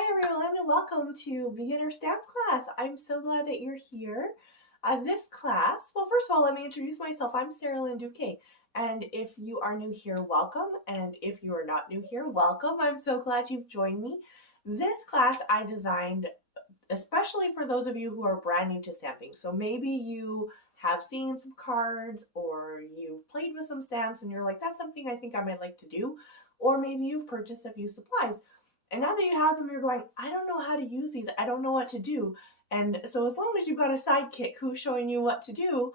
Hi everyone and welcome to Beginner Stamp Class. I'm so glad that you're here. This class, well first of all let me introduce myself. I'm Sarah Lynn Duque, and if you are new here, welcome, and if you are not new here, welcome. I'm so glad you've joined me. This class I designed especially for those of you who are brand new to stamping. So maybe you have seen some cards or you've played with some stamps and you're like, that's something I think I might like to do. Or maybe you've purchased a few supplies. And now that you have them, you're going, I don't know how to use these. I don't know what to do. And so as long as you've got a sidekick who's showing you what to do,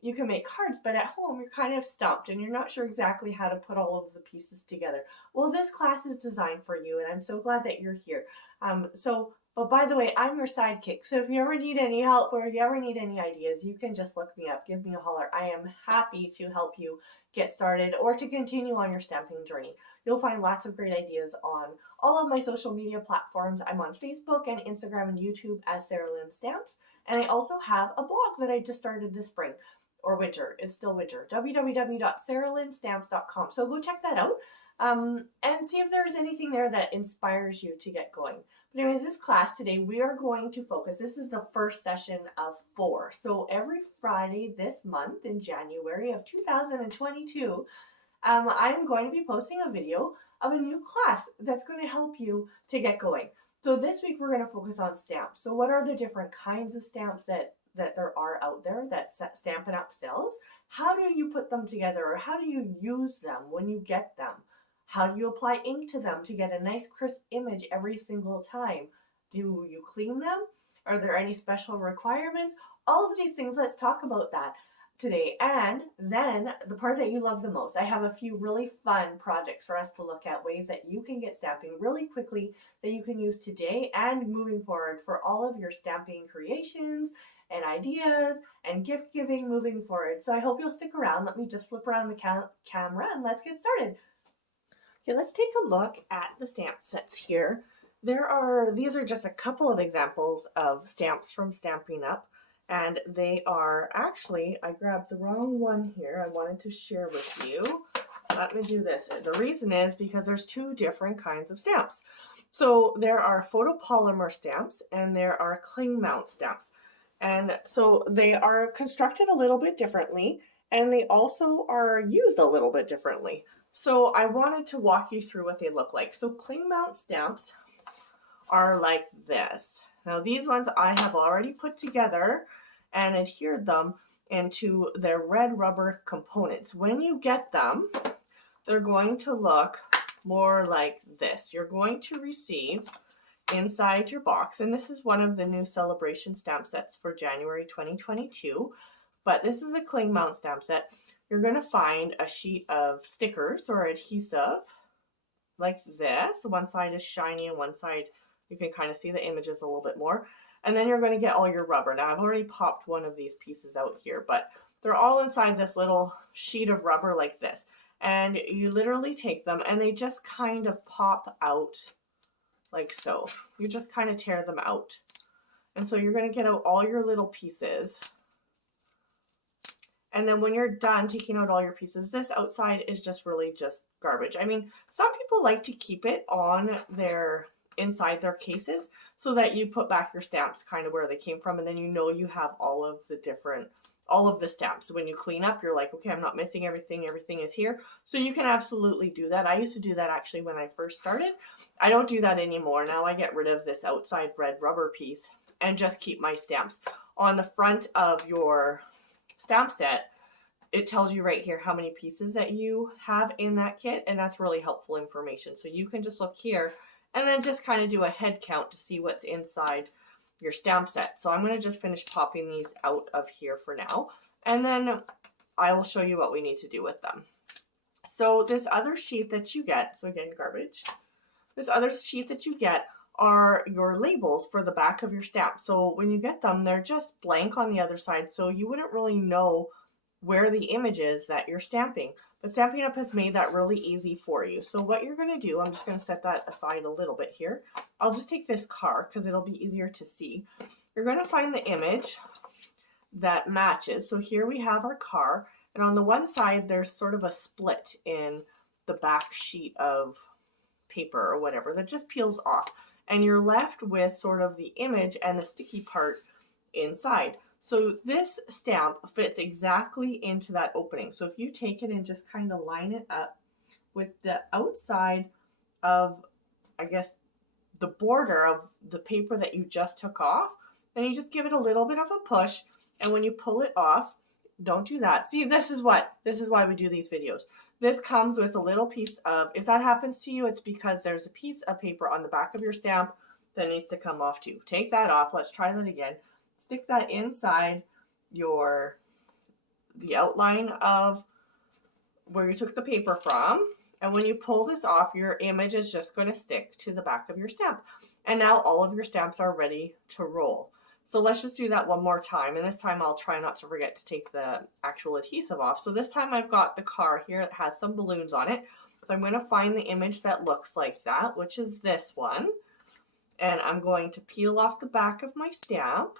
you can make cards, but at home you're kind of stumped and you're not sure exactly how to put all of the pieces together. Well, this class is designed for you, and I'm so glad that you're here. But by the way, I'm your sidekick, so if you ever need any help or if you ever need any ideas, you can just look me up, give me a holler. I am happy to help you get started or to continue on your stamping journey. You'll find lots of great ideas on all of my social media platforms. I'm on Facebook and Instagram and YouTube as Sarah Lynn Stamps, and I also have a blog that I just started this spring. Or winter, it's still winter, www.sarahlynstamps.com. So go check that out and see if there's anything there that inspires you to get going. But anyways, this class today, we are going to focus, this is the first session of 4. So every Friday this month in January of 2022, I'm going to be posting a video of a new class that's going to help you to get going. So this week we're going to focus on stamps. So what are the different kinds of stamps that there are out there that Stampin' Up sells? How do you put them together, or how do you use them when you get them? How do you apply ink to them to get a nice crisp image every single time? Do you clean them? Are there any special requirements? All of these things, let's talk about that today. And then the part that you love the most, I have a few really fun projects for us to look at, ways that you can get stamping really quickly that you can use today and moving forward for all of your stamping creations and ideas and gift giving moving forward. So I hope you'll stick around. Let me just flip around the camera and let's get started. Okay, let's take a look at the stamp sets here. These are just a couple of examples of stamps from Stampin' Up, and they are actually, I grabbed the wrong one here. I wanted to share with you. Let me do this. The reason is because there's 2 different kinds of stamps. So there are photopolymer stamps and there are cling mount stamps. And so they are constructed a little bit differently, and they also are used a little bit differently. So I wanted to walk you through what they look like. So cling mount stamps are like this. Now these ones I have already put together and adhered them into their red rubber components. When you get them, they're going to look more like this. You're going to receive inside your box, and this is one of the new celebration stamp sets for January 2022, but this is a cling mount stamp set. You're going to find a sheet of stickers or adhesive like this. One side is shiny and one side you can kind of see the images a little bit more, and then you're going to get all your rubber. Now I've already popped one of these pieces out here, but they're all inside this little sheet of rubber like this, and you literally take them and they just kind of pop out like so. You just kind of tear them out. And so you're going to get out all your little pieces. And then when you're done taking out all your pieces, this outside is just really just garbage. I mean, some people like to keep it on inside their cases so that you put back your stamps kind of where they came from, and then you know you have all of the stamps. So when you clean up, you're like, okay, I'm not missing everything. Everything is here. So you can absolutely do that. I used to do that actually when I first started. I don't do that anymore. Now I get rid of this outside red rubber piece and just keep my stamps. On the front of your stamp set, it tells you right here how many pieces that you have in that kit, and that's really helpful information. So you can just look here and then just kind of do a head count to see what's inside your stamp set. So I'm going to just finish popping these out of here for now, and then I will show you what we need to do with them. So this other sheet that you get, so again, garbage, this other sheet that you get are your labels for the back of your stamp. So when you get them, they're just blank on the other side, so you wouldn't really know where the image is that you're stamping. But Stampin' Up has made that really easy for you. So what you're going to do, I'm just going to set that aside a little bit here. I'll just take this car because it'll be easier to see. You're going to find the image that matches. So here we have our car, and on the one side there's sort of a split in the back sheet of paper or whatever that just peels off, and you're left with sort of the image and the sticky part inside. So this stamp fits exactly into that opening. So if you take it and just kind of line it up with the outside of, I guess, the border of the paper that you just took off, then you just give it a little bit of a push, and when you pull it off, don't do that. See, this is why we do these videos. This comes with a little piece of, if that happens to you, it's because there's a piece of paper on the back of your stamp that needs to come off too. Take that off. Let's try that again. Stick that inside the outline of where you took the paper from. And when you pull this off, your image is just going to stick to the back of your stamp. And now all of your stamps are ready to roll. So let's just do that one more time. And this time I'll try not to forget to take the actual adhesive off. So this time I've got the car here that has some balloons on it. So I'm going to find the image that looks like that, which is this one. And I'm going to peel off the back of my stamp.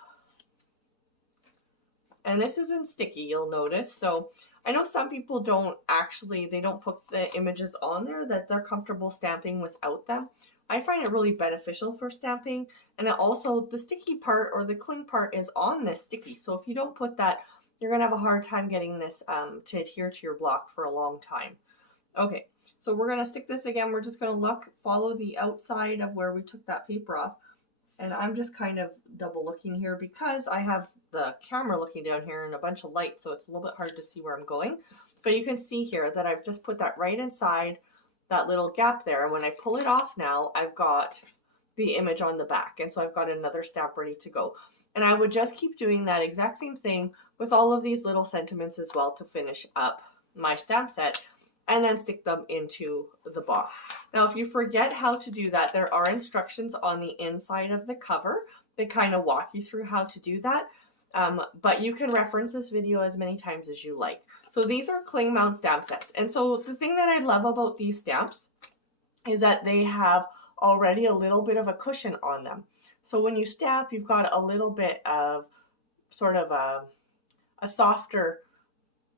And this isn't sticky, you'll notice. So I know some people don't put the images on there, that they're comfortable stamping without them. I find it really beneficial for stamping. And it also, the sticky part or the cling part is on this sticky. So if you don't put that, you're going to have a hard time getting this to adhere to your block for a long time. Okay, so we're going to stick this again. We're just going to follow the outside of where we took that paper off. And I'm just kind of double looking here because I have the camera looking down here and a bunch of light, so it's a little bit hard to see where I'm going. But you can see here that I've just put that right inside that little gap there. And when I pull it off now, I've got the image on the back. And so I've got another stamp ready to go. And I would just keep doing that exact same thing with all of these little sentiments as well to finish up my stamp set, and then stick them into the box. Now, if you forget how to do that, there are instructions on the inside of the cover. They kind of walk you through how to do that. But you can reference this video as many times as you like. So these are cling mount stamp sets. And so the thing that I love about these stamps is that they have already a little bit of a cushion on them. So when you stamp, you've got a little bit of sort of a softer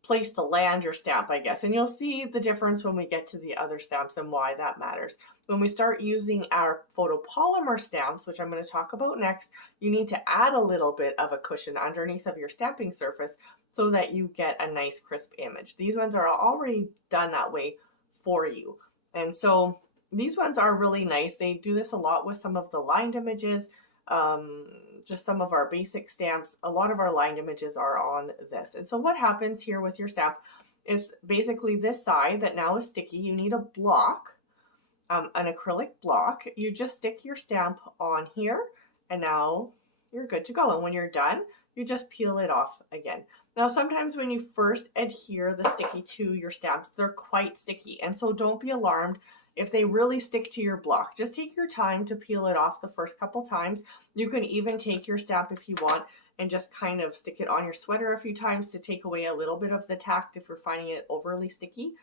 place to land your stamp, I guess. And you'll see the difference when we get to the other stamps and why that matters. When we start using our photopolymer stamps, which I'm going to talk about next, you need to add a little bit of a cushion underneath of your stamping surface so that you get a nice crisp image. These ones are already done that way for you. And so these ones are really nice. They do this a lot with some of the lined images, just some of our basic stamps. A lot of our lined images are on this. And so what happens here with your stamp is basically this side that now is sticky. You need a block, an acrylic block. You just stick your stamp on here and now you're good to go. And when you're done, you just peel it off again. Now, sometimes when you first adhere the sticky to your stamps, they're quite sticky. And so don't be alarmed if they really stick to your block. Just take your time to peel it off the first couple times. You can even take your stamp if you want and just kind of stick it on your sweater a few times to take away a little bit of the tact if you're finding it overly sticky.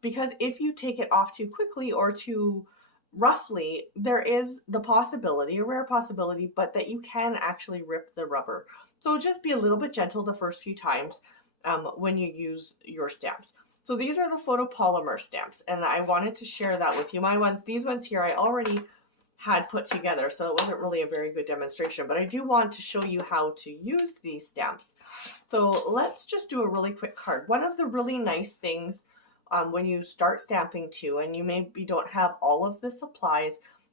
Because if you take it off too quickly or too roughly, there is the possibility, a rare possibility, but that you can actually rip the rubber. So just be a little bit gentle the first few times when you use your stamps. So these are the photopolymer stamps, and I wanted to share that with you. These ones here, I already had put together, so it wasn't really a very good demonstration, but I do want to show you how to use these stamps. So let's just do a really quick card. One of the really nice things when you start stamping too, and you maybe don't have all of the supplies,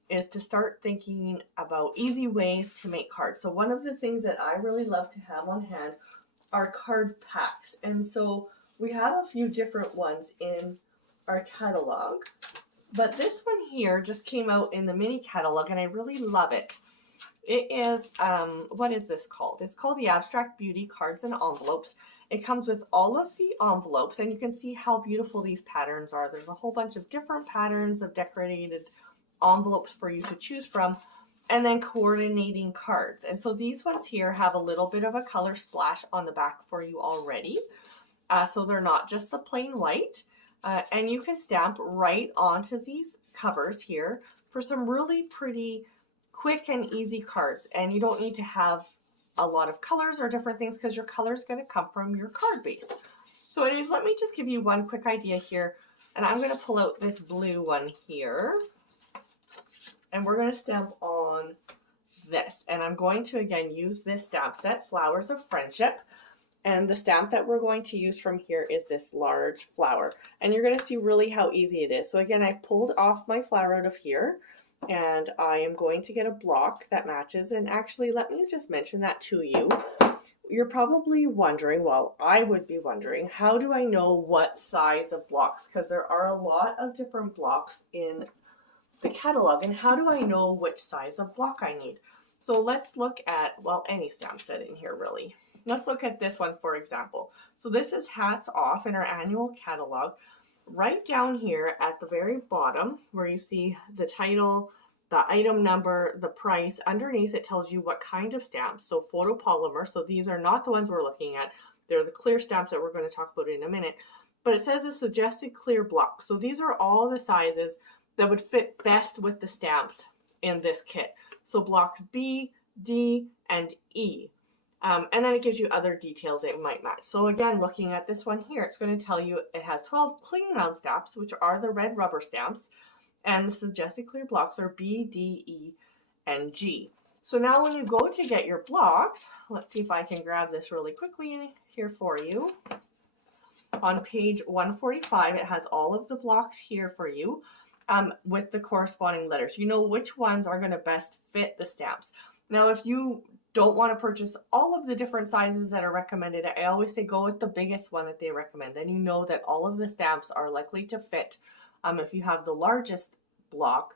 is to start thinking about easy ways to make cards. So one of the things that I really love to have on hand are card packs. And so we have a few different ones in our catalog, but this one here just came out in the mini catalog and I really love it. It is, what is this called? It's called the Abstract Beauty Cards and Envelopes. It comes with all of the envelopes and you can see how beautiful these patterns are. There's a whole bunch of different patterns of decorated envelopes for you to choose from, and then coordinating cards. And so these ones here have a little bit of a color splash on the back for you already. So they're not just the plain white. And you can stamp right onto these covers here for some really pretty quick and easy cards. And you don't need to have a lot of colors or different things because your color is going to come from your card base. So anyways, let me just give you one quick idea here And I'm going to pull out this blue one here. And we're going to stamp on this. And I'm going to, again, use this stamp set, Flowers of Friendship. And the stamp that we're going to use from here is this large flower. And you're going to see really how easy it is. So again, I've pulled off my flower out of here. And I am going to get a block that matches. And actually, let me just mention that to you. You're probably wondering, well, I would be wondering, how do I know what size of blocks? Because there are a lot of different blocks in the catalog. And how do I know which size of block I need? So let's look at, well, any stamp set in here, really. Let's look at this one, for example. So this is Hats Off in our annual catalog. Right down here at the very bottom where you see the title, the item number, the price, underneath it tells you what kind of stamps. So photopolymer, so these are not the ones we're looking at. They're the clear stamps that we're going to talk about in a minute. But it says a suggested clear block. So these are all the sizes that would fit best with the stamps in this kit. So blocks B, D, and E. And then it gives you other details that might match. So again, looking at this one here, it's going to tell you it has 12 cling round stamps, which are the red rubber stamps. And the suggested clear blocks are B, D, E, and G. So now when you go to get your blocks, let's see if I can grab this really quickly here for you. On page 145, it has all of the blocks here for you with the corresponding letters. You know which ones are going to best fit the stamps. Now, if you don't want to purchase all of the different sizes that are recommended, I always say go with the biggest one that they recommend. Then you know that all of the stamps are likely to fit if you have the largest block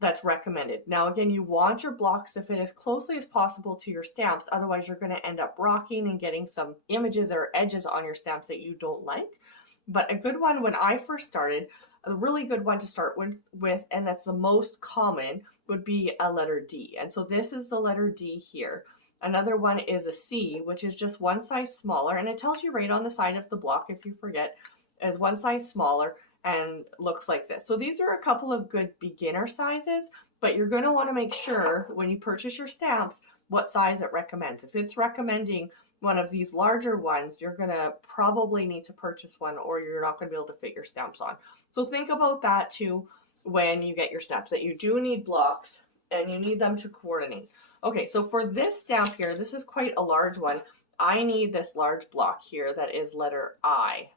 that's recommended. Now, again, you want your blocks to fit as closely as possible to your stamps. Otherwise, you're going to end up rocking and getting some images or edges on your stamps that you don't like. But a good one when I first started, a really good one to start with, and that's the most common, would be a letter D. And so this is the letter D here. Another one is a C, which is just one size smaller. And it tells you right on the side of the block, if you forget, as one size smaller and looks like this. So these are a couple of good beginner sizes, but you're going to want to make sure when you purchase your stamps what size it recommends. If it's recommending one of these larger ones, you're going to probably need to purchase one or you're not going to be able to fit your stamps on. So think about that too when you get your stamps, that you do need blocks and you need them to coordinate. Okay, so for this stamp here, this is quite a large one. I need this large block here that is letter I.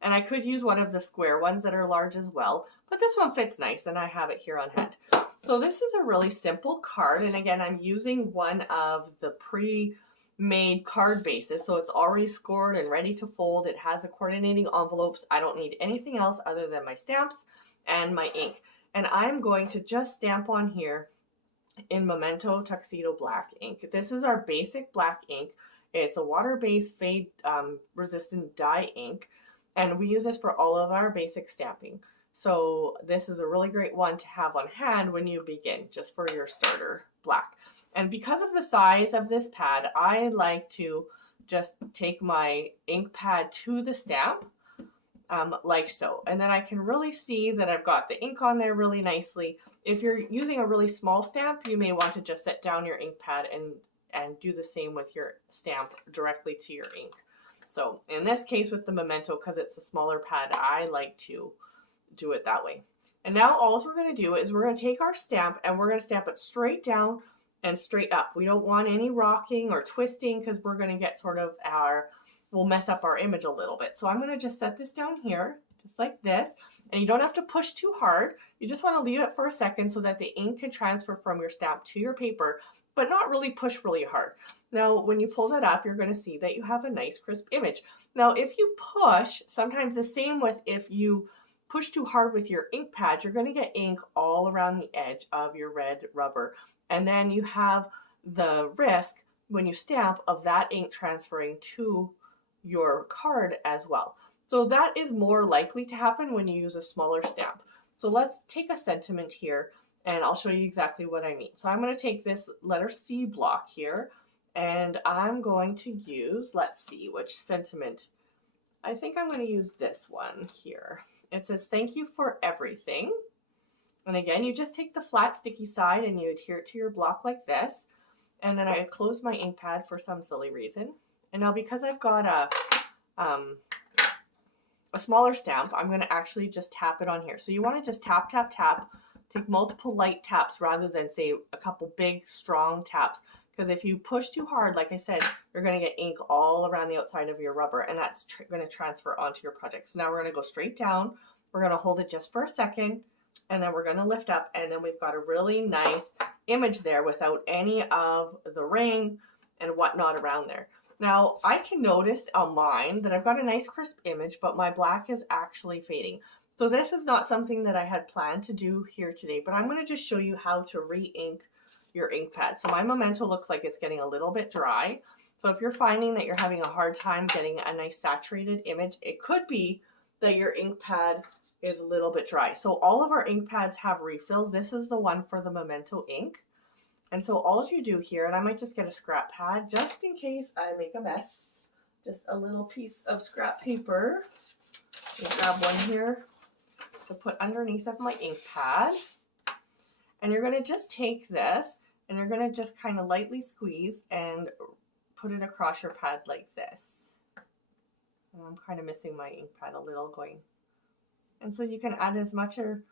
And I could use one of the square ones that are large as well, but this one fits nice and I have it here on hand. So this is a really simple card. And again, I'm using one of the pre-made card bases. So it's already scored and ready to fold. It has the coordinating envelopes. I don't need anything else other than my stamps and my ink. And I'm going to just stamp on here in Memento Tuxedo Black ink. This is our basic black ink. It's a water-based fade resistant dye ink. And we use this for all of our basic stamping. So this is a really great one to have on hand when you begin, just for your starter black. And because of the size of this pad, I like to just take my ink pad to the stamp, like so. And then I can really see that I've got the ink on there really nicely. If you're using a really small stamp, you may want to just set down your ink pad and do the same with your stamp directly to your ink. So in this case with the Memento, because it's a smaller pad, I like to do it that way. And now all we're going to do is we're going to take our stamp and we're going to stamp it straight down and straight up. We don't want any rocking or twisting because we're going to get sort of we'll mess up our image a little bit. So I'm going to just set this down here, just like this. And you don't have to push too hard. You just want to leave it for a second so that the ink can transfer from your stamp to your paper, but not really push really hard. Now, when you pull that up, you're going to see that you have a nice crisp image. Now, if you push, sometimes the same with if you push too hard with your ink pad, you're going to get ink all around the edge of your red rubber. And then you have the risk when you stamp of that ink transferring to your card as well. So that is more likely to happen when you use a smaller stamp. So let's take a sentiment here and I'll show you exactly what I mean. So I'm going to take this letter C block here and I'm going to use, let's see which sentiment. I think I'm going to use this one here. It says, "Thank you for everything." And again, you just take the flat sticky side and you adhere it to your block like this. And then I close my ink pad for some silly reason. And now because I've got a smaller stamp, I'm going to actually just tap it on here. So you want to just tap, tap, tap, take multiple light taps rather than say a couple big strong taps. Because if you push too hard, like I said, you're going to get ink all around the outside of your rubber, and that's going to transfer onto your project. So now we're going to go straight down. We're going to hold it just for a second, and then we're going to lift up, and then we've got a really nice image there without any of the ring and whatnot around there. Now, I can notice on mine that I've got a nice crisp image, but my black is actually fading. So this is not something that I had planned to do here today, but I'm going to just show you how to re-ink your ink pad. So my Memento looks like it's getting a little bit dry. So if you're finding that you're having a hard time getting a nice saturated image, it could be that your ink pad is a little bit dry. So all of our ink pads have refills. This is the one for the Memento ink. And so all you do here, and I might just get a scrap pad just in case I make a mess, just a little piece of scrap paper. I'll grab one here to put underneath of my ink pad. And you're going to just take this and you're going to just kind of lightly squeeze and put it across your pad like this. And I'm kind of missing my ink pad a little going. And so you can add as much or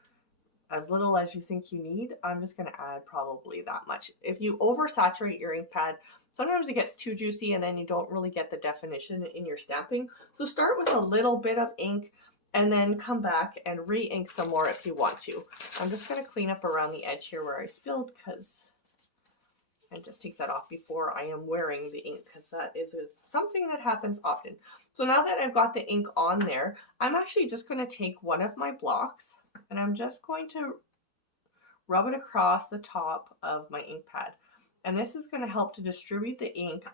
as little as you think you need. I'm just going to add probably that much. If you oversaturate your ink pad, sometimes it gets too juicy and then you don't really get the definition in your stamping. So start with a little bit of ink and then come back and re-ink some more if you want to. I'm just going to clean up around the edge here where I spilled, and just take that off before I am wearing the ink, because that is something that happens often. So now that I've got the ink on there, I'm actually just going to take one of my blocks and I'm just going to rub it across the top of my ink pad. And this is going to help to distribute the ink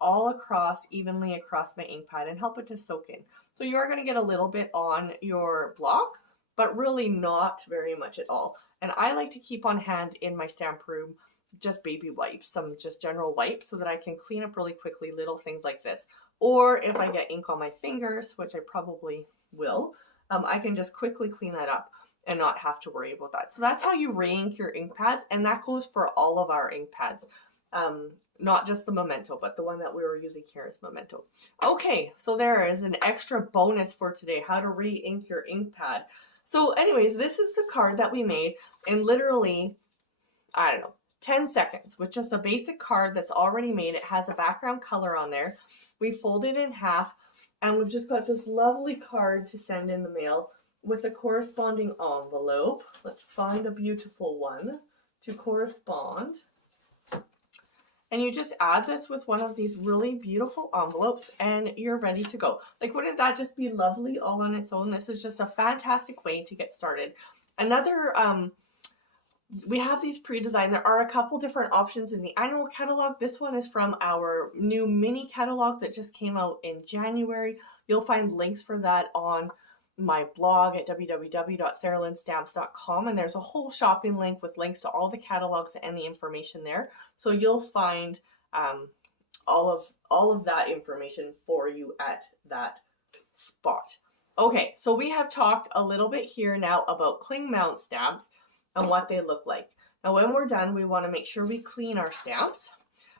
all across, evenly across my ink pad, and help it to soak in. So you are going to get a little bit on your block, but really not very much at all. And I like to keep on hand in my stamp room just baby wipes, some just general wipes, so that I can clean up really quickly little things like this. Or if I get ink on my fingers, which I probably will, I can just quickly clean that up and not have to worry about that. So that's how you re-ink your ink pads, and that goes for all of our ink pads. Not just the Memento, but the one that we were using here is Memento. Okay, so there is an extra bonus for today, how to re-ink your ink pad. So anyways, this is the card that we made in literally, I don't know, 10 seconds with just a basic card that's already made. It has a background color on there. We fold it in half, and we've just got this lovely card to send in the mail with a corresponding envelope. Let's find a beautiful one to correspond. And you just add this with one of these really beautiful envelopes and you're ready to go. Like, wouldn't that just be lovely all on its own? This is just a fantastic way to get started. Another, we have these pre-designed. There are a couple different options in the annual catalog. This one is from our new mini catalog that just came out in January. You'll find links for that on my blog at www.saralynnstamps.com, and there's a whole shopping link with links to all the catalogs and the information there. So you'll find all of that information for you at that spot. Okay, so we have talked a little bit here now about cling mount stamps and what they look like. Now when we're done, we want to make sure we clean our stamps.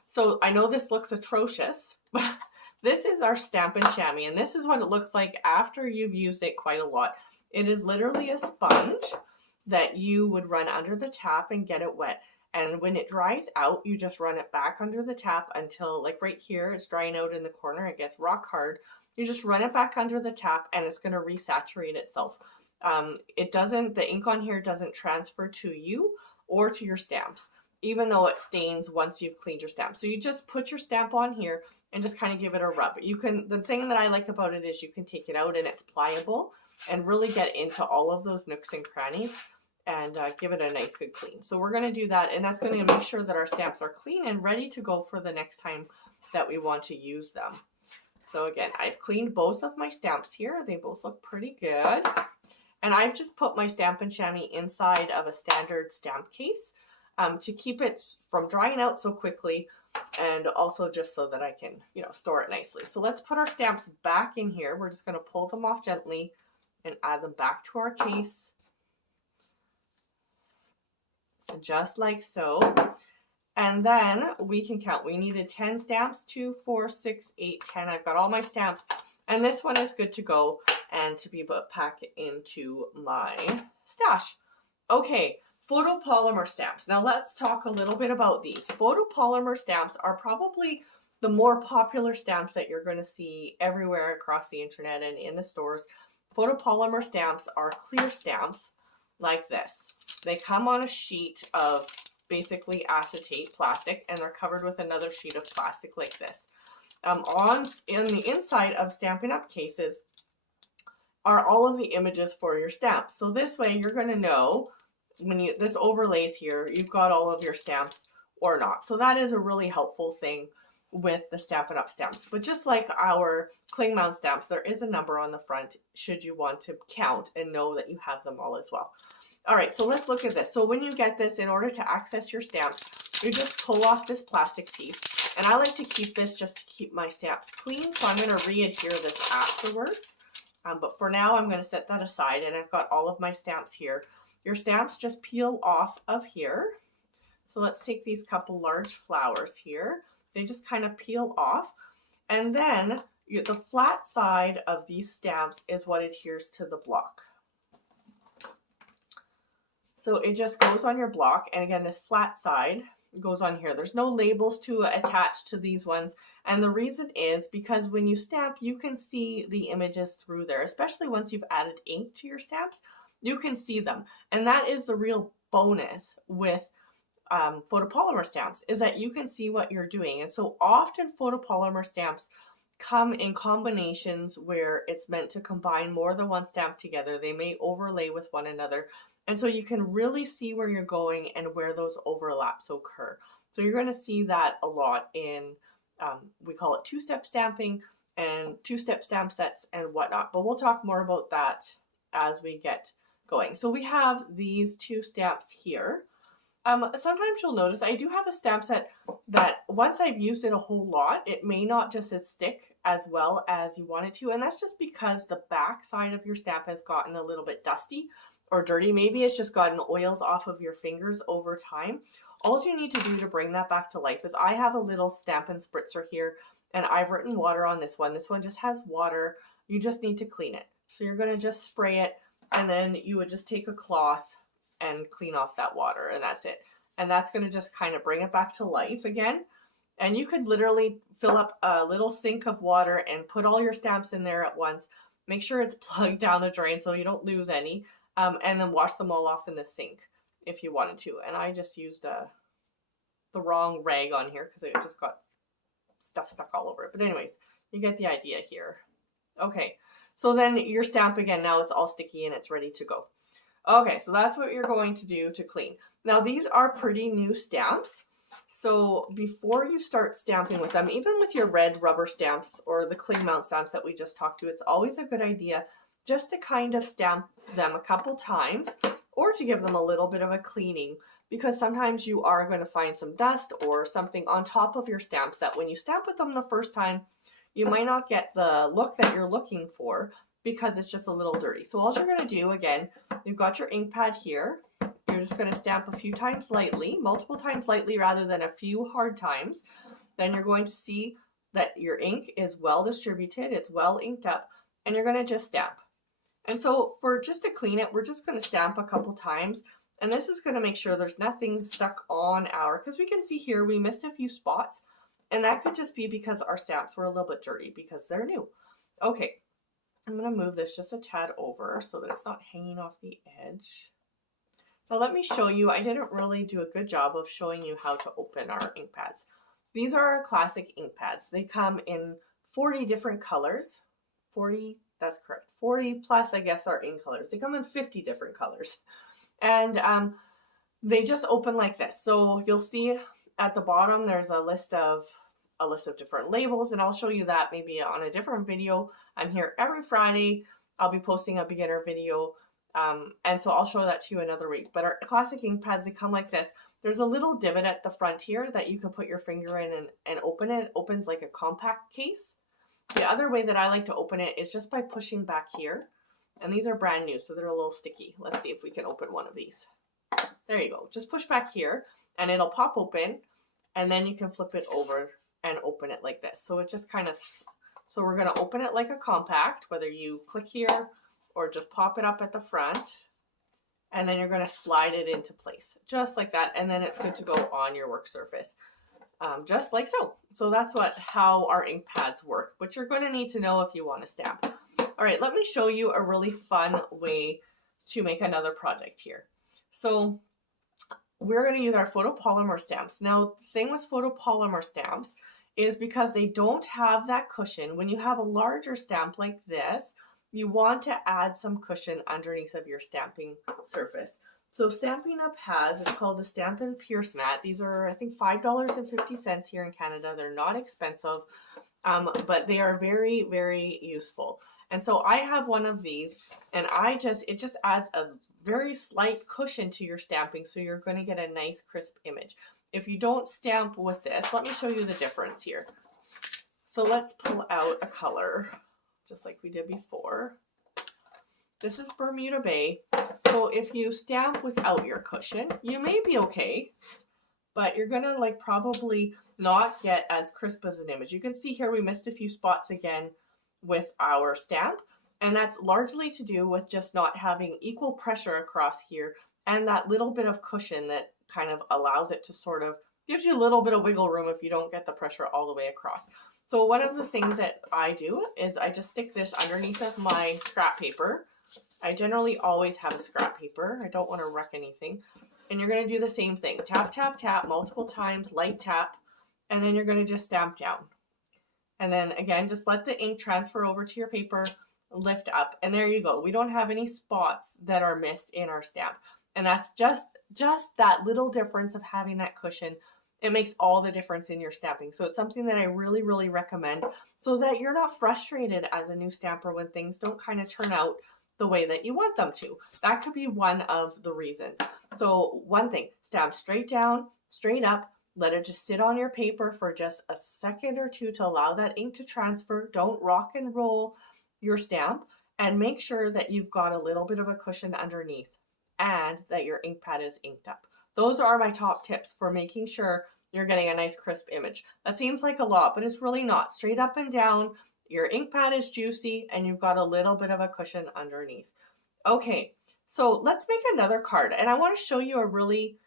So I know this looks atrocious, but this is our Stampin' Chamois, and this is what it looks like after you've used it quite a lot. It is literally a sponge that you would run under the tap and get it wet. And when it dries out, you just run it back under the tap until, like right here, it's drying out in the corner. It gets rock hard. You just run it back under the tap and it's going to resaturate itself. The ink on here doesn't transfer to you or to your stamps, even though it stains once you've cleaned your stamp. So you just put your stamp on here and just kind of give it a rub. The thing that I like about it is you can take it out and it's pliable and really get into all of those nooks and crannies and give it a nice good clean. So we're going to do that, and that's going to make sure that our stamps are clean and ready to go for the next time that we want to use them. So again, I've cleaned both of my stamps here. They both look pretty good. And I've just put my Stampin' Chamois inside of a standard stamp case to keep it from drying out so quickly, and also just so that I can, store it nicely. So let's put our stamps back in here. We're just going to pull them off gently and add them back to our case. Just like so. And then we can count. We needed 10 stamps, 2, 4, 6, 8, 10. I've got all my stamps, and this one is good to go and to be able to pack it into my stash. Okay, photopolymer stamps. Now let's talk a little bit about these. Photopolymer stamps are probably the more popular stamps that you're going to see everywhere across the internet and in the stores. Photopolymer stamps are clear stamps like this. They come on a sheet of basically acetate plastic, and they're covered with another sheet of plastic like this. In the inside of Stampin' Up! Cases are all of the images for your stamps. So this way you're going to know when this overlays here, you've got all of your stamps or not. So that is a really helpful thing with the Stampin' Up! Stamps. But just like our cling mount stamps, there is a number on the front should you want to count and know that you have them all as well. All right, so let's look at this. So when you get this, in order to access your stamps, you just pull off this plastic piece. And I like to keep this just to keep my stamps clean. So I'm going to re-adhere this afterwards. But for now, I'm going to set that aside, and I've got all of my stamps here. Your stamps just peel off of here. So let's take these couple large flowers here. They just kind of peel off. And then the flat side of these stamps is what adheres to the block. So it just goes on your block. And again, this flat side goes on here. There's no labels to attach to these ones. And the reason is because when you stamp, you can see the images through there, especially once you've added ink to your stamps. You can see them. And that is the real bonus with photopolymer stamps, is that you can see what you're doing. And so often photopolymer stamps come in combinations where it's meant to combine more than one stamp together. They may overlay with one another. And so you can really see where you're going and where those overlaps occur. So you're going to see that a lot in, we call it two-step stamping and two-step stamp sets and whatnot. But we'll talk more about that as we get going. So we have these two stamps here. Sometimes you'll notice I do have a stamp set that once I've used it a whole lot, it may not just stick as well as you want it to. And that's just because the back side of your stamp has gotten a little bit dusty or dirty. Maybe it's just gotten oils off of your fingers over time. All you need to do to bring that back to life is I have a little Stampin' Spritzer here, and I've written water on this one. This one just has water. You just need to clean it. So you're going to just spray it, and then you would just take a cloth and clean off that water, and that's it. And that's going to just kind of bring it back to life again. And you could literally fill up a little sink of water and put all your stamps in there at once. Make sure it's plugged down the drain so you don't lose any. And then wash them all off in the sink if you wanted to. And I just used the wrong rag on here because it just got stuff stuck all over it. But anyways, you get the idea here. Okay, so then your stamp again, now it's all sticky and it's ready to go. Okay, so that's what you're going to do to clean. Now these are pretty new stamps. So before you start stamping with them, even with your red rubber stamps or the cling mount stamps that we just talked to, it's always a good idea just to kind of stamp them a couple times or to give them a little bit of a cleaning, because sometimes you are going to find some dust or something on top of your stamps that when you stamp with them the first time, you might not get the look that you're looking for because it's just a little dirty. So all you're going to do, again, you've got your ink pad here. You're just going to stamp a few times lightly, multiple times lightly rather than a few hard times. Then you're going to see that your ink is well distributed, it's well inked up, and you're going to just stamp. And so for just to clean it, we're just going to stamp a couple times. And this is going to make sure there's nothing stuck on because we can see here we missed a few spots. And that could just be because our stamps were a little bit dirty because they're new. Okay, I'm going to move this just a tad over so that it's not hanging off the edge. Now let me show you, I didn't really do a good job of showing you how to open our ink pads. These are our classic ink pads. They come in 40 different colors. 40, that's correct. 40 plus, I guess, are ink colors. They come in 50 different colors. And they just open like this. So you'll see at the bottom, there's a list of different labels, and I'll show you that maybe on a different video. I'm here every Friday. I'll be posting a beginner video. And so I'll show that to you another week. But our classic ink pads, they come like this. There's a little divot at the front here that you can put your finger in and open it. It opens like a compact case. The other way that I like to open it is just by pushing back here. And these are brand new, so they're a little sticky. Let's see if we can open one of these. There you go. Just push back here and it'll pop open, and then you can flip it over and open it like this. So it just kind of So we're going to open it like a compact, whether you click here or just pop it up at the front. And then you're going to slide it into place, just like that. And then it's good to go on your work surface, just like so. So that's how our ink pads work, which you're going to need to know if you want to stamp. All right, let me show you a really fun way to make another project here. So we're going to use our photopolymer stamps. Now, the thing with photopolymer stamps is because they don't have that cushion. When you have a larger stamp like this, you want to add some cushion underneath of your stamping surface. So Stampin' Up has, it's called the Stampin' Pierce Mat. These are, I think, $5.50 here in Canada. They're not expensive, but they are very, very useful. And so I have one of these, and it just adds a very slight cushion to your stamping, so you're going to get a nice crisp image. If you don't stamp with this, let me show you the difference here. So let's pull out a color, just like we did before. This is Bermuda Bay. So if you stamp without your cushion, you may be okay, but you're gonna probably not get as crisp as an image. You can see here we missed a few spots again with our stamp, and that's largely to do with just not having equal pressure across here and that little bit of cushion that kind of allows it to sort of, gives you a little bit of wiggle room if you don't get the pressure all the way across. So one of the things that I do is I just stick this underneath of my scrap paper. I generally always have a scrap paper. I don't want to wreck anything. And you're going to do the same thing. Tap, tap, tap multiple times, light tap, and then you're going to just stamp down. And then again, just let the ink transfer over to your paper, lift up, and there you go. We don't have any spots that are missed in our stamp. And that's just that little difference of having that cushion. It makes all the difference in your stamping. So it's something that I really, really recommend so that you're not frustrated as a new stamper when things don't kind of turn out the way that you want them to. That could be one of the reasons. So one thing, stamp straight down, straight up, let it just sit on your paper for just a second or two to allow that ink to transfer. Don't rock and roll your stamp, and make sure that you've got a little bit of a cushion underneath and that your ink pad is inked up. Those are my top tips for making sure you're getting a nice crisp image. That seems like a lot, but it's really not. Straight up and down, your ink pad is juicy, and you've got a little bit of a cushion underneath. Okay, so let's make another card, and I want to show you a really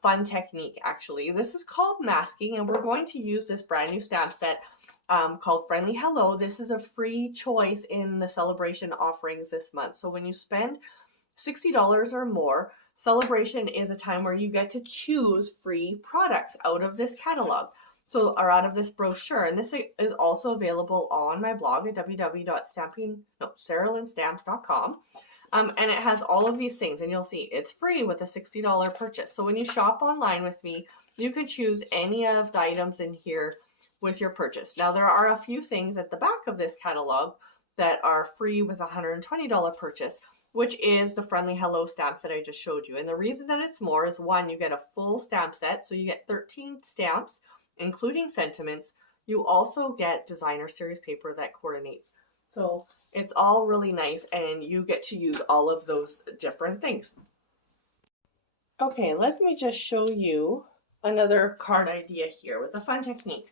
fun technique, actually. This is called masking, and we're going to use this brand new stamp set called Friendly Hello. This is a free choice in the celebration offerings this month. So when you spend $60 or more, celebration is a time where you get to choose free products out of this catalog. So, or out of this brochure. And this is also available on my blog at sarahlynstamps.com. And it has all of these things, and you'll see it's free with a $60 purchase. So when you shop online with me, you can choose any of the items in here with your purchase. Now, there are a few things at the back of this catalog that are free with a $120 purchase, which is the Friendly Hello stamps that I just showed you. And the reason that it's more is, one, you get a full stamp set, so you get 13 stamps, including sentiments. You also get designer series paper that coordinates. So it's all really nice, and you get to use all of those different things. Okay, let me just show you another card idea here with a fun technique.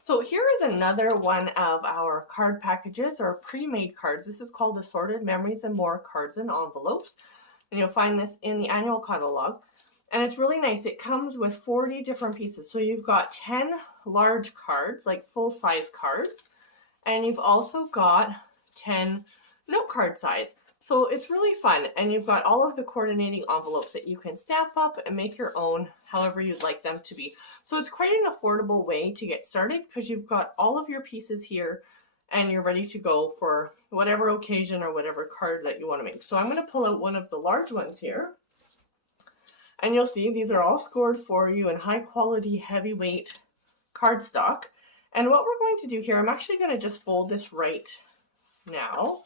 So here is another one of our card packages, or pre-made cards. This is called Assorted Memories and More Cards and Envelopes. And you'll find this in the annual catalog. And it's really nice. It comes with 40 different pieces. So you've got 10 large cards, like full-size cards. And you've also got 10 note card size. So it's really fun. And you've got all of the coordinating envelopes that you can stamp up and make your own however you'd like them to be. So it's quite an affordable way to get started, because you've got all of your pieces here and you're ready to go for whatever occasion or whatever card that you want to make. So I'm going to pull out one of the large ones here. And you'll see these are all scored for you in high quality, heavyweight cardstock. And what we're going to do here, I'm actually going to just fold this right now.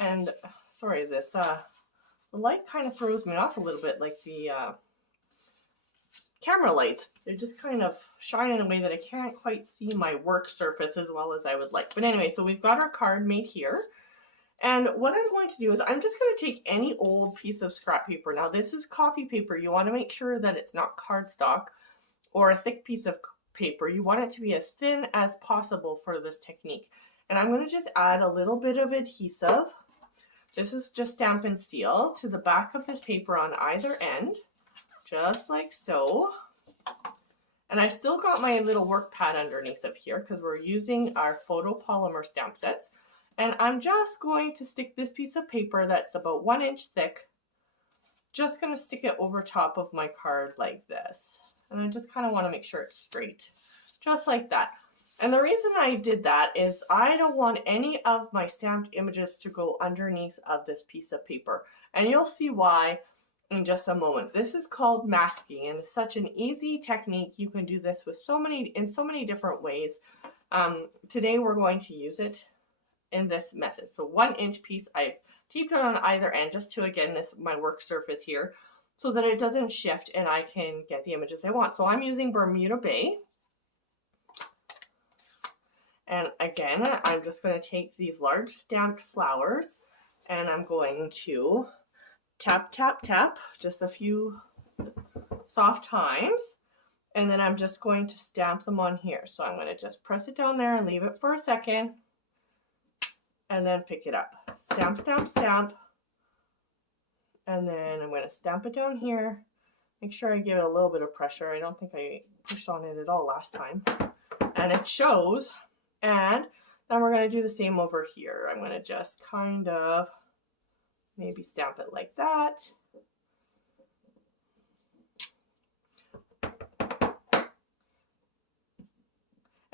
And sorry, this the light kind of throws me off a little bit, like the camera lights. They just kind of shine in a way that I can't quite see my work surface as well as I would like. But anyway, so we've got our card made here. And what I'm going to do is I'm just going to take any old piece of scrap paper. Now this is copy paper. You want to make sure that it's not cardstock or a thick piece of paper, you want it to be as thin as possible for this technique. And I'm going to just add a little bit of adhesive. This is just Stampin' Seal to the back of this paper on either end, just like so. And I've still got my little work pad underneath of here because we're using our photopolymer stamp sets. And I'm just going to stick this piece of paper that's about 1 inch thick, just going to stick it over top of my card like this. And I just kind of want to make sure it's straight, just like that. And the reason I did that is I don't want any of my stamped images to go underneath of this piece of paper. And you'll see why in just a moment. This is called masking, and it's such an easy technique. You can do this with in so many different ways. Today we're going to use it in this method. So 1 inch piece, I've taped it on either end just to, again, my work surface here, so that it doesn't shift and I can get the images I want. So I'm using Bermuda Bay. And again, I'm just going to take these large stamped flowers and I'm going to tap, tap, tap just a few soft times. And then I'm just going to stamp them on here. So I'm going to just press it down there and leave it for a second. And then pick it up. Stamp, stamp, stamp. And then I'm going to stamp it down here. Make sure I give it a little bit of pressure. I don't think I pushed on it at all last time. And it shows. And then we're going to do the same over here. I'm going to just kind of maybe stamp it like that.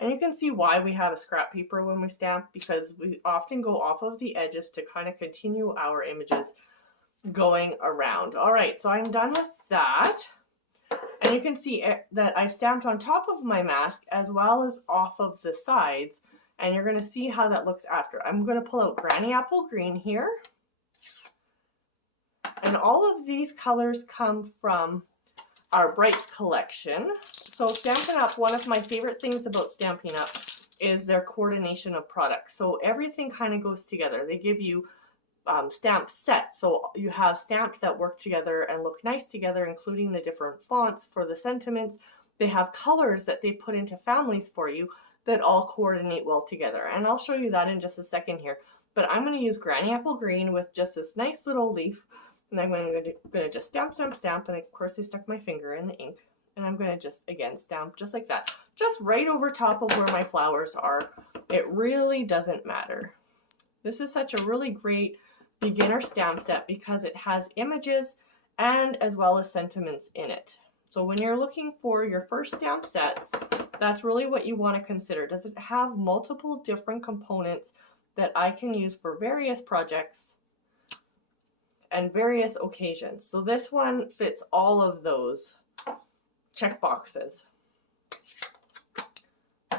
And you can see why we have a scrap paper when we stamp, because we often go off of the edges to kind of continue our images going around. All right, so I'm done with that. And you can see that I've stamped on top of my mask as well as off of the sides. And you're going to see how that looks after. I'm going to pull out Granny Apple Green here. And all of these colors come from our Brights collection. So Stampin' Up, one of my favorite things about Stampin' Up is their coordination of products. So everything kind of goes together. They give you stamp sets. So you have stamps that work together and look nice together, including the different fonts for the sentiments. They have colors that they put into families for you that all coordinate well together. And I'll show you that in just a second here. But I'm going to use Granny Apple Green with just this nice little leaf. And I'm going to just stamp, stamp, stamp. And of course I stuck my finger in the ink. And I'm going to just, again, stamp just like that. Just right over top of where my flowers are. It really doesn't matter. This is such a really great beginner stamp set because it has images and as well as sentiments in it. So when you're looking for your first stamp sets, that's really what you want to consider. Does it have multiple different components that I can use for various projects and various occasions? So this one fits all of those check boxes.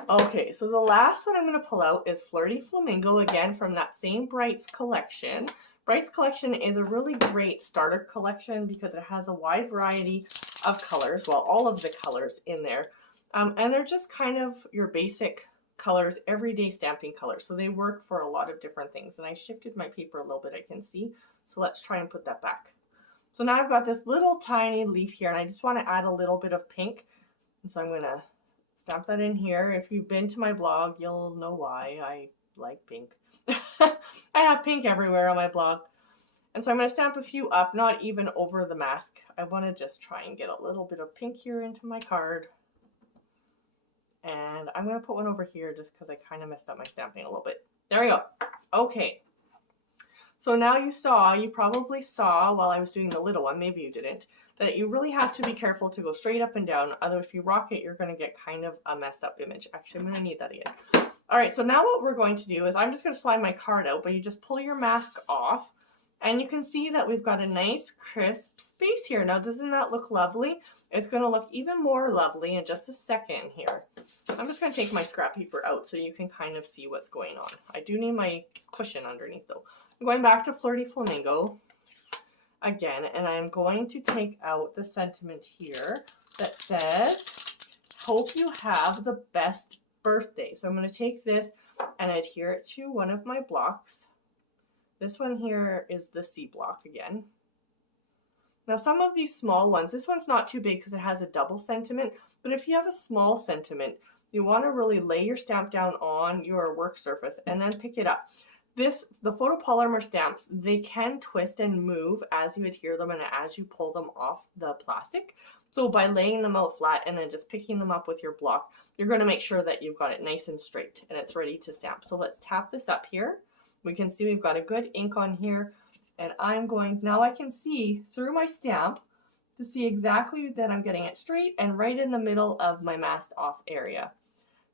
Okay, so the last one I'm going to pull out is Flirty Flamingo, again from that same Brights collection. Brights collection is a really great starter collection because it has a wide variety of colors, well, all of the colors in there. And they're just kind of your basic colors, everyday stamping colors. So they work for a lot of different things. And I shifted my paper a little bit, I can see. So let's try and put that back. So now I've got this little tiny leaf here, and I just want to add a little bit of pink. And so I'm going to stamp that in here. If you've been to my blog, you'll know why I like pink. I have pink everywhere on my blog. And so I'm going to stamp a few up, not even over the mask. I want to just try and get a little bit of pink here into my card. And I'm going to put one over here just because I kind of messed up my stamping a little bit. There we go. Okay. So now you probably saw while I was doing the little one, maybe you didn't, that you really have to be careful to go straight up and down. Otherwise, if you rock it, you're going to get kind of a messed up image. Actually, I'm going to need that again. All right, so now what we're going to do is I'm just going to slide my card out, but you just pull your mask off. And you can see that we've got a nice crisp space here. Now, doesn't that look lovely? It's going to look even more lovely in just a second here. I'm just going to take my scrap paper out so you can kind of see what's going on. I do need my cushion underneath though. I'm going back to Flirty Flamingo again, and I'm going to take out the sentiment here that says, hope you have the best birthday. So I'm going to take this and adhere it to one of my blocks. This one here is the C block again. Now some of these small ones, this one's not too big because it has a double sentiment, but if you have a small sentiment, you want to really lay your stamp down on your work surface and then pick it up. The photopolymer stamps, they can twist and move as you adhere them and as you pull them off the plastic. So by laying them out flat and then just picking them up with your block, you're going to make sure that you've got it nice and straight and it's ready to stamp. So let's tap this up here. We can see we've got a good ink on here, and now I can see through my stamp to see exactly that I'm getting it straight and right in the middle of my masked off area.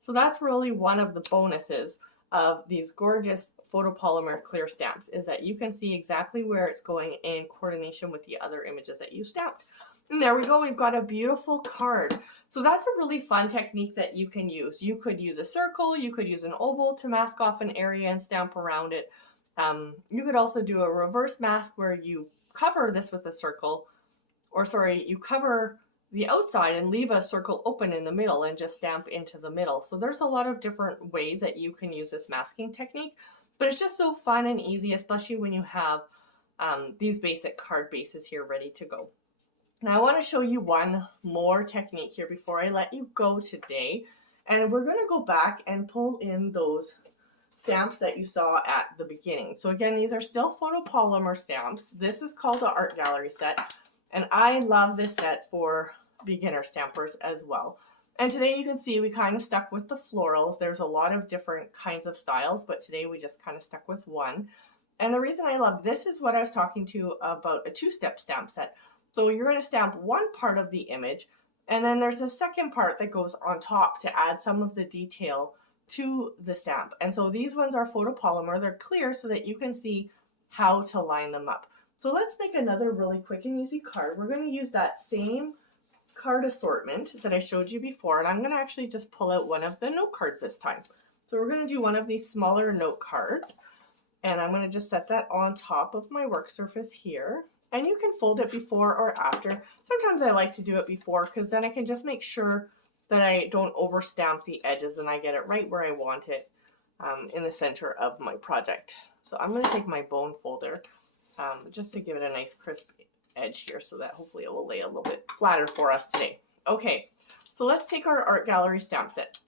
So that's really one of the bonuses of these gorgeous photopolymer clear stamps, is that you can see exactly where it's going in coordination with the other images that you stamped. And there we go, we've got a beautiful card. So that's a really fun technique that you can use. You could use a circle, you could use an oval to mask off an area and stamp around it. You could also do a reverse mask where you cover this with a circle, you cover the outside and leave a circle open in the middle and just stamp into the middle. So there's a lot of different ways that you can use this masking technique, but it's just so fun and easy, especially when you have these basic card bases here ready to go. Now I want to show you one more technique here before I let you go today, and we're going to go back and pull in those stamps that you saw at the beginning. So again, these are still photopolymer stamps. This is called the Art Gallery set, and I love this set for beginner stampers as well. And today you can see we kind of stuck with the florals. There's a lot of different kinds of styles, but today we just kind of stuck with one. And the reason I love this is what I was talking to about a two-step stamp set. So you're going to stamp one part of the image, and then there's a second part that goes on top to add some of the detail to the stamp. And so these ones are photopolymer. They're clear so that you can see how to line them up. So let's make another really quick and easy card. We're going to use that same card assortment that I showed you before, and I'm going to actually just pull out one of the note cards this time. So we're going to do one of these smaller note cards, and I'm going to just set that on top of my work surface here. And you can fold it before or after. Sometimes I like to do it before because then I can just make sure that I don't over stamp the edges and I get it right where I want it in the center of my project. So I'm going to take my bone folder just to give it a nice crisp edge here so that hopefully it will lay a little bit flatter for us today. Okay, so let's take our Art Gallery stamp set.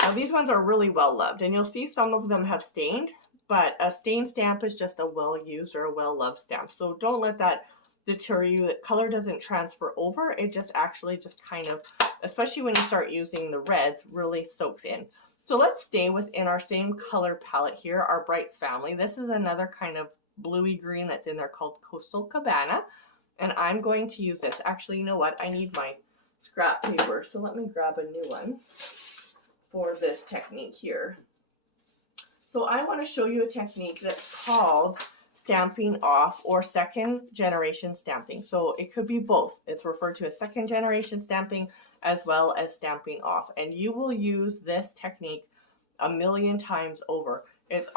Now these ones are really well loved, and you'll see some of them have stained, but a stained stamp is just a well-used or a well-loved stamp. So don't let that deter you. The color doesn't transfer over. It just actually just kind of, especially when you start using the reds, really soaks in. So let's stay within our same color palette here, our Brights family. This is another kind of bluey green that's in there called Coastal Cabana. And I'm going to use this. Actually, you know what? I need my scrap paper. So let me grab a new one for this technique here. So I want to show you a technique that's called stamping off or second generation stamping. So it could be both. It's referred to as second generation stamping as well as stamping off. And you will use this technique a million times over. It's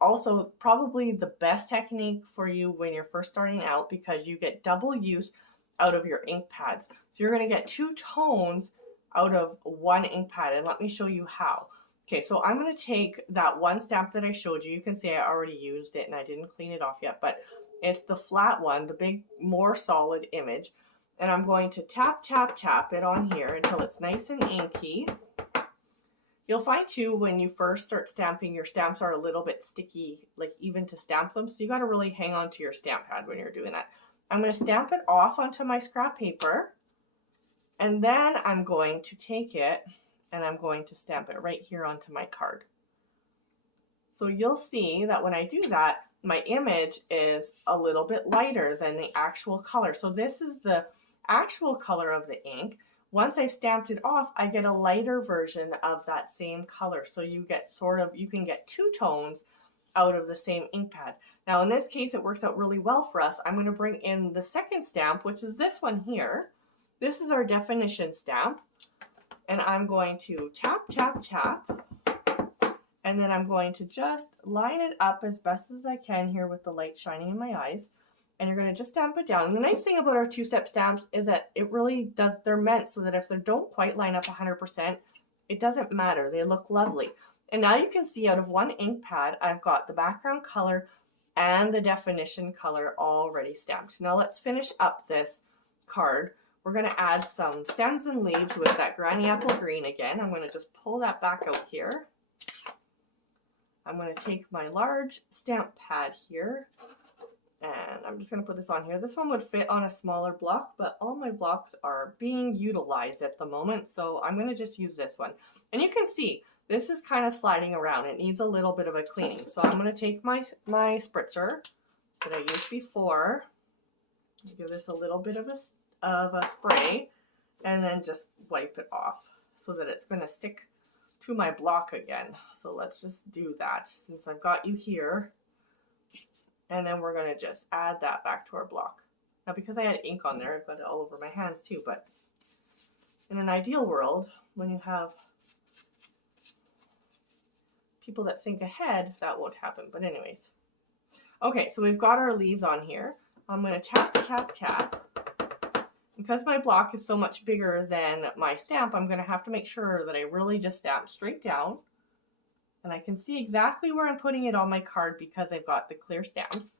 also probably the best technique for you when you're first starting out because you get double use out of your ink pads. So you're going to get two tones out of one ink pad, and let me show you how. Okay, so I'm going to take that one stamp that I showed you. You can see I already used it and I didn't clean it off yet, but it's the flat one, the big, more solid image. And I'm going to tap, tap, tap it on here until it's nice and inky. You'll find too, when you first start stamping, your stamps are a little bit sticky, like even to stamp them. So you got to really hang on to your stamp pad when you're doing that. I'm going to stamp it off onto my scrap paper. And then I'm going to take it and I'm going to stamp it right here onto my card. So you'll see that when I do that, my image is a little bit lighter than the actual color. So this is the actual color of the ink. Once I've stamped it off, I get a lighter version of that same color. So you get you can get two tones out of the same ink pad. Now in this case, it works out really well for us. I'm going to bring in the second stamp, which is this one here. This is our definition stamp. And I'm going to tap, tap, tap. And then I'm going to just line it up as best as I can here with the light shining in my eyes. And you're going to just stamp it down. And the nice thing about our two-step stamps is that it really does, they're meant so that if they don't quite line up 100%, it doesn't matter. They look lovely. And now you can see out of one ink pad, I've got the background color and the definition color already stamped. Now let's finish up this card. We're going to add some stems and leaves with that Granny Apple Green again. I'm going to just pull that back out here. I'm going to take my large stamp pad here, and I'm just going to put this on here. This one would fit on a smaller block, but all my blocks are being utilized at the moment, so I'm going to just use this one. And you can see this is kind of sliding around. It needs a little bit of a cleaning. So I'm going to take my spritzer that I used before, give this a little bit of a spray, and then just wipe it off so that it's going to stick to my block again. So let's just do that since I've got you here. And then we're going to just add that back to our block. Now, because I had ink on there, I've got it all over my hands too, but in an ideal world, when you have people that think ahead, that won't happen. But anyways. Okay, so we've got our leaves on here. I'm going to tap, tap, tap. Because my block is so much bigger than my stamp, I'm going to have to make sure that I really just stamp straight down. And I can see exactly where I'm putting it on my card because I've got the clear stamps.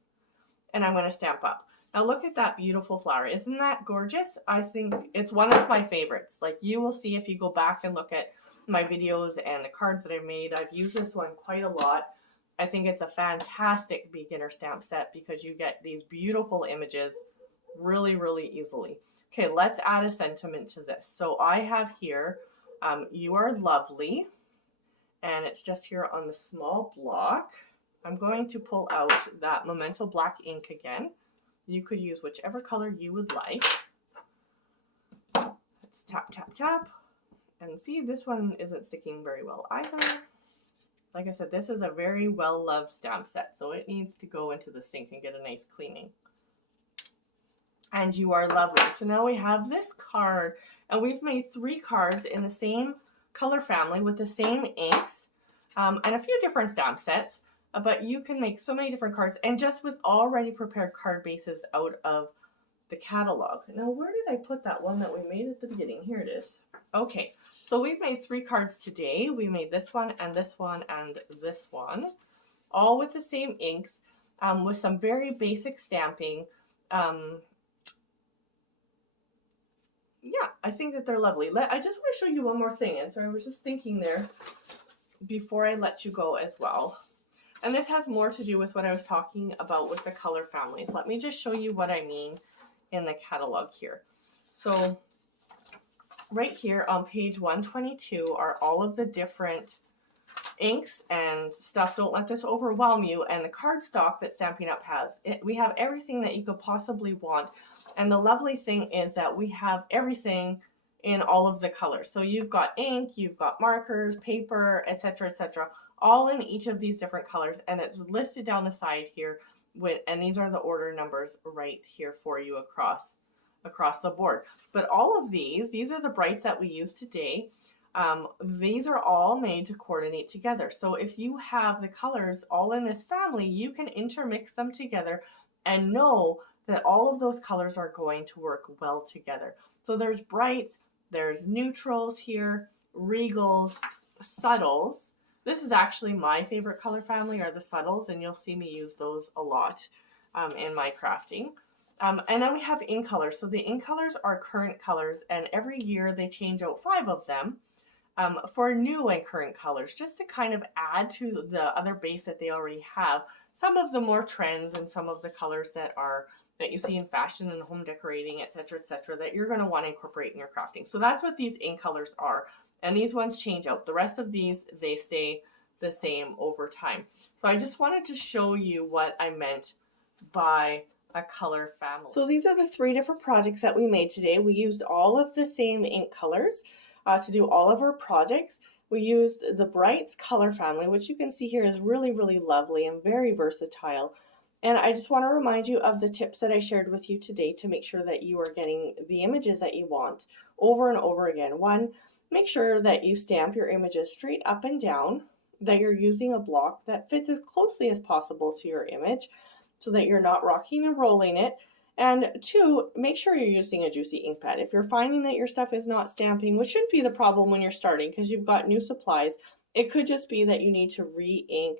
And I'm going to stamp up. Now look at that beautiful flower. Isn't that gorgeous? I think it's one of my favorites. Like you will see if you go back and look at my videos and the cards that I've made. I've used this one quite a lot. I think it's a fantastic beginner stamp set because you get these beautiful images really, really easily. Okay, let's add a sentiment to this. So I have here, you are lovely, and it's just here on the small block. I'm going to pull out that Memento Black ink again. You could use whichever color you would like. Let's tap, tap, tap. And see, this one isn't sticking very well either. Like I said, this is a very well-loved stamp set, so it needs to go into the sink and get a nice cleaning. And you are lovely. So now we have this card, and we've made 3 cards in the same color family with the same inks and a few different stamp sets, but you can make so many different cards and just with already prepared card bases out of the catalog. Now, where did I put that one that we made at the beginning? Here it is. Okay, so we've made 3 cards today. We made this one and this one and this one, all with the same inks, with some very basic stamping. Yeah, I think that they're lovely. I just want to show you one more thing. And so I was just thinking there before I let you go as well. And this has more to do with what I was talking about with the color families. Let me just show you what I mean in the catalog here. So right here on page 122 are all of the different inks and stuff. Don't let this overwhelm you. And the cardstock that Stampin' Up! Has. We have everything that you could possibly want. And the lovely thing is that we have everything in all of the colors. So you've got ink, you've got markers, paper, etc., etc., all in each of these different colors. And it's listed down the side here. And these are the order numbers right here for you across the board. But all of these are the brights that we use today. These are all made to coordinate together. So if you have the colors all in this family, you can intermix them together and know that all of those colors are going to work well together. So there's brights, there's neutrals here, regals, subtles. This is actually my favorite color family are the subtles, and you'll see me use those a lot in my crafting. And then we have ink colors. So the ink colors are current colors, and every year they change out 5 of them for new and current colors, just to kind of add to the other base that they already have. Some of the more trends and some of the colors that you see in fashion and home decorating, etc., that you're going to want to incorporate in your crafting. So that's what these ink colors are. And these ones change out. The rest of these, they stay the same over time. So I just wanted to show you what I meant by a color family. So these are the 3 different projects that we made today. We used all of the same ink colors to do all of our projects. We used the Brights color family, which you can see here is really, really lovely and very versatile. And I just want to remind you of the tips that I shared with you today to make sure that you are getting the images that you want over and over again. 1, make sure that you stamp your images straight up and down, that you're using a block that fits as closely as possible to your image so that you're not rocking and rolling it. And 2, make sure you're using a juicy ink pad. If you're finding that your stuff is not stamping, which shouldn't be the problem when you're starting because you've got new supplies, it could just be that you need to re-ink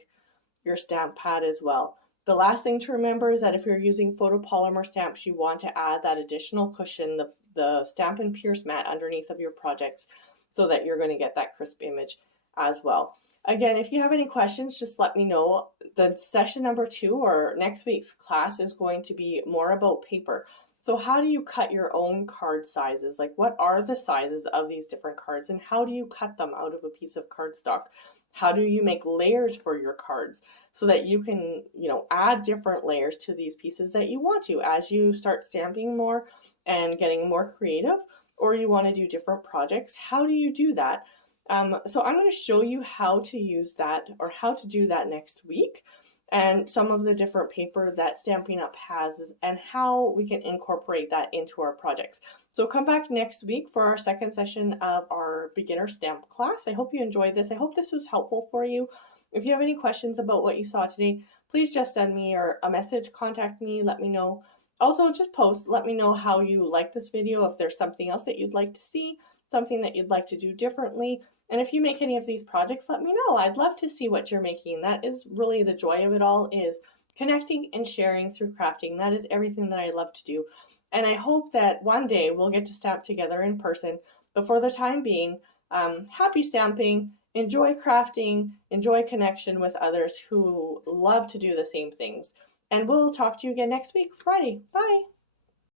your stamp pad as well. The last thing to remember is that if you're using photopolymer stamps, you want to add that additional cushion, the Stampin' Pierce mat underneath of your projects, so that you're going to get that crisp image as well. Again, if you have any questions, just let me know. The session number 2 or next week's class is going to be more about paper. So how do you cut your own card sizes? Like, what are the sizes of these different cards and how do you cut them out of a piece of cardstock? How do you make layers for your cards so that you can, add different layers to these pieces that you want to as you start stamping more and getting more creative, or you want to do different projects? How do you do that? So I'm going to show you how to use that or how to do that next week, and some of the different paper that Stampin' Up has and how we can incorporate that into our projects. So come back next week for our second session of our beginner stamp class. I hope you enjoyed this. I hope this was helpful for you. If you have any questions about what you saw today, please just send me or a message, contact me, let me know. Also, just post, let me know how you like this video, if there's something else that you'd like to see, something that you'd like to do differently. And if you make any of these projects, let me know. I'd love to see what you're making. That is really the joy of it all, is connecting and sharing through crafting. That is everything that I love to do. And I hope that one day we'll get to stamp together in person. But for the time being, happy stamping, enjoy crafting, enjoy connection with others who love to do the same things. And we'll talk to you again next week, Friday. Bye.